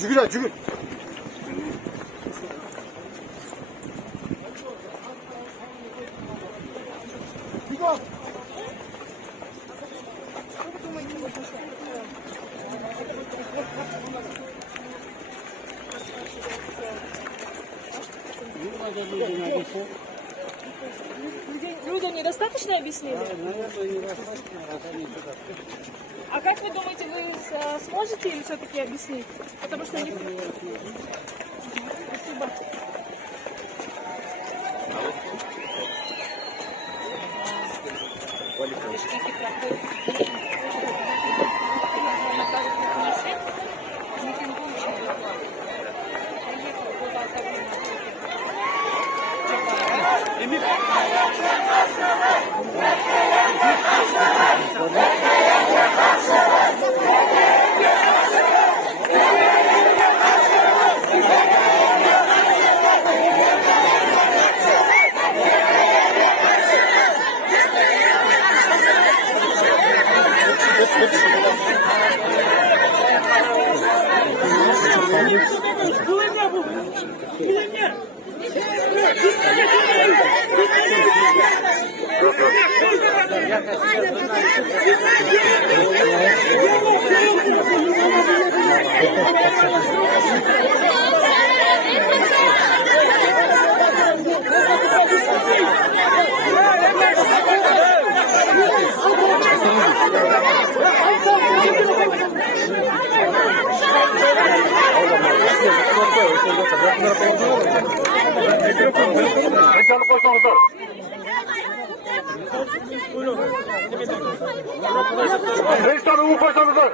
Cügül, cügül. Людям недостаточно объяснили? А как вы думаете, вы сможете им все-таки объяснить? Потому что они... Спасибо. Beş tane U koysanıza.